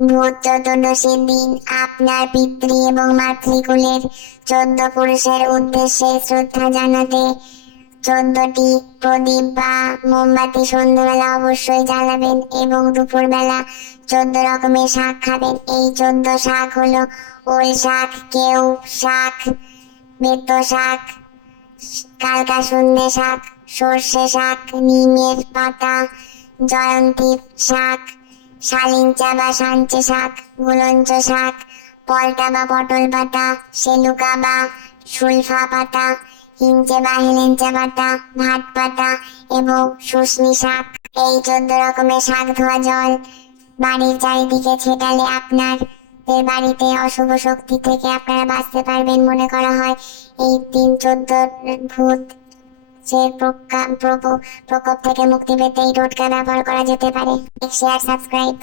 চতুর্দশীর দিন আপনার পিতৃ এবং মাতৃকুলের চোদ্দ পুরুষের উদ্দেশ্যে শ্রদ্ধা জানাতে চোদ্দটি প্রদীপ বা মোমবাতি সন্ধ্যাবেলা অবশ্যই জ্বালাবেন এবং দুপুরবেলা চোদ্দ রকমের শাক খাবেন। এই চোদ্দ শাক হলো ওল শাক, কেউ শাক, বেত শাক, কালকা সন্ধ্যে শাক, সর্ষে শাক, নিমের পাতা জয়ন্তী শাক শালিঞ্চা বা সাঞ্চে শাক গুলঞ্চ শাক, পলটা বা পটল পাতা সেলুকা বা সুলফা পাতা হিঞ্চে বা হেলেঞ্চা পাতা, ভাত পাতা এবং শুশনি শাক। এই চোদ্দ রকমের শাক ধোয়া জল। বাড়ির চারিদিকে ছেটালে আপনার এর বাড়িতে অশুভ শক্তি থেকে আপনারা বাঁচতে পারবেন মনে করা হয়। এই তিন চোদ্দ ভূত সে প্রকা- প্রকো- প্রকোপ থেকে মুক্তি পেতে এই টোটকা ব্যবহার করা যেতে পারে। Share subscribe